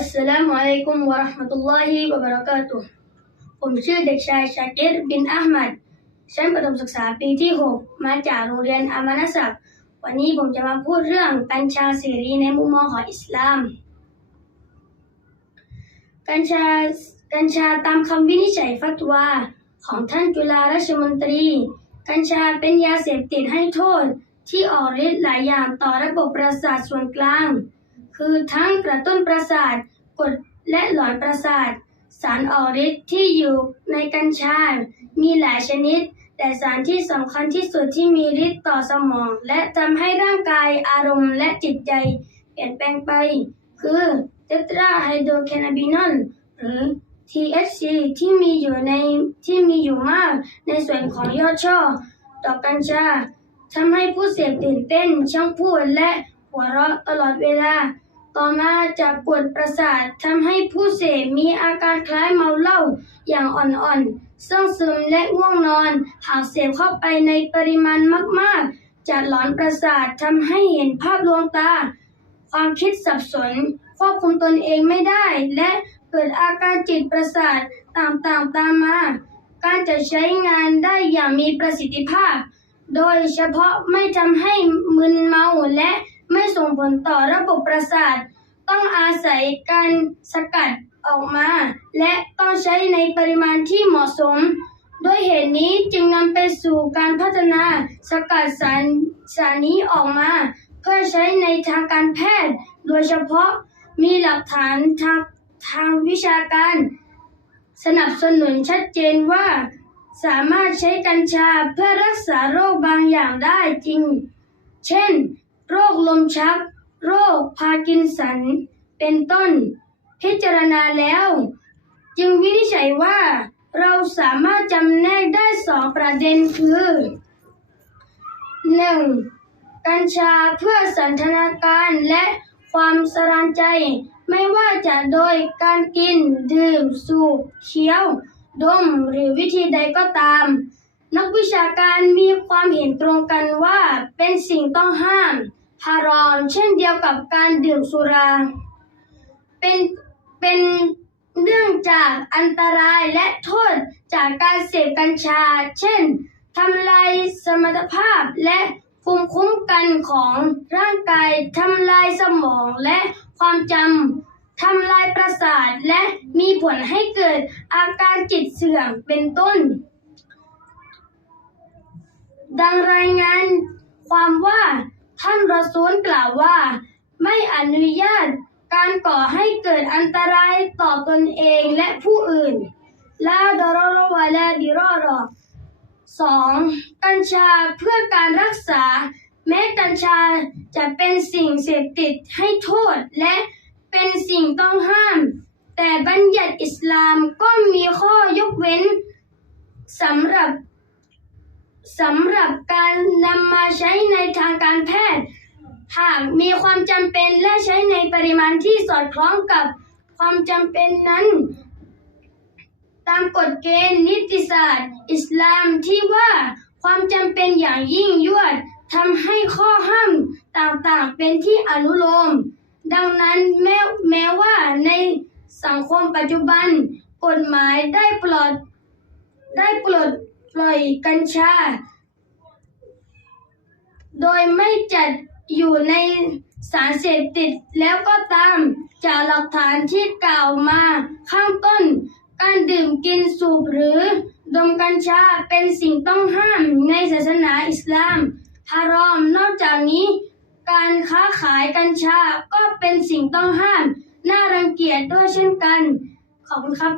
อัสสลามุอะลัยกุมวะเราะห์มะตุลลอฮิวะบะเราะกาตุฮ์ผมชื่อเด็กชายชากิรบินอะห์มัดชั้นประถมศึกษาปีที่ 6 มาจากโรงเรียนอามานศักวันนี้ผมจะมาพูดเรื่องกัญชาเสรีในมุมมองของอิสลาม กัญชากัญชาตามคำวินิจฉัยฟัตวาของท่านจุฬาราชมนตรี กัญชาเป็นยาเสพติดให้โทษที่ออกฤทธิ์หลายอย่างต่อระบบประสาทส่วนกลาง คือทั้งกระตุ้นประสาทกดและหลอนประสาท สารออกฤทธิ์ที่อยู่ในกัญชา มีหลายชนิด แต่สารที่สำคัญที่สุดที่มีฤทธิ์ต่อสมอง และทำให้ร่างกายอารมณ์และจิตใจ เปลี่ยนแปลงไป คือเทตราไฮโดรแคนาบินอลหรือ THC ที่มีอยู่ในที่มีอยู่มากในส่วนของยอดช่อดอกกัญชาทำให้ผู้เสพตื่นเต้นช่างพูดและหัวเราะตลอดเวลา ต่อมาจากปวดประสาททำให้ผู้เสพมีอาการคล้ายเมาเหล้าอย่างอ่อนๆซึ่งซึมและง่วงนอน หากเสพเข้าไปในปริมาณมากๆ จะหลอนประสาททำให้เห็นภาพลวงตา ความคิดสับสน ควบคุมตนเองไม่ได้ และเกิดอาการจิตประสาทต่างๆตามมา การจะใช้งานได้อย่างมีประสิทธิภาพ โดยเฉพาะไม่ทำให้มึนเมาและ ไม่ส่งผลต่อระบบประสาท ต้องอาศัยการสกัดออกมา และต้องใช้ในปริมาณที่เหมาะสม ด้วยเหตุนี้จึงนำไปสู่การพัฒนาสกัดสารสารนี้ออกมา เพื่อใช้ในทางการแพทย์ โดยเฉพาะมีหลักฐานทางทางวิชาการ สนับสนุนชัดเจนว่า สามารถใช้กัญชาเพื่อรักษาโรคบางอย่างได้จริง เช่น โรคลมชัก โรคพาร์กินสัน เป็นต้น พิจารณาแล้ว จึงวินิจฉัยว่า เราสามารถจำแนกได้สองประเด็นคือ 1. กัญชาเพื่อสันทนาการและความสรานใจ ไม่ว่าจะโดยการกิน ดื่ม สูบเคี้ยว ดมหรือวิธีใดก็ตาม นักวิชาการมีความเห็นตรงกันว่าเป็นสิ่งต้องห้ามฮารอม เช่นเดียวกับการดื่มสุรา เป็นเป็นเนื่องจากอันตรายและโทษจากการเสพกัญชา เช่นทำลายสมรรถภาพและภูมิคุ้มกันของร่างกายทำลายสมองและความจำทำลายประสาทและมีผลให้เกิดอาการจิตเสื่อมเป็นต้น ดังรายงานความว่าท่านรอซูลกล่าวว่า ไม่อนุญาตการก่อให้เกิดอันตรายต่อตนเองและผู้อื่นลาดรอรวะลาดิรอรอสองกัญชาเพื่อการรักษา แม้กัญชาจะเป็นสิ่งเสพติดให้โทษและเป็นสิ่งต้องห้าม แต่บัญญัติอิสลามก็มีข้อยกเว้นสำหรับ สำหรับการนำมาใช้ในทางการแพทย์ หากมีความจำเป็นและใช้ในปริมาณที่สอดคล้องกับความจำเป็นนั้น ตามกฎเกณฑ์นิติศาสตร์ อิสลามที่ว่าความจำเป็นอย่างยิ่งยวดทำให้ข้อห้ามต่างๆเป็นที่อนุโลม ดังนั้นแม้แม้ว่าในสังคมปัจจุบัน กฎหมายได้ปลดได้ปลด ปล่อยกัญชา โดยไม่จัดอยู่ในสารเสพติดแล้วก็ตามจากหลักฐานที่กล่าวมาข้างต้น การดื่มกินสูบหรือดมกัญชาเป็นสิ่งต้องห้ามในศาสนาอิสลามฮารอมนอกจากนี้ การค้าขายกัญชาก็เป็นสิ่งต้องห้าม น่ารังเกียจด้วยเช่นกัน ขอบคุณครับ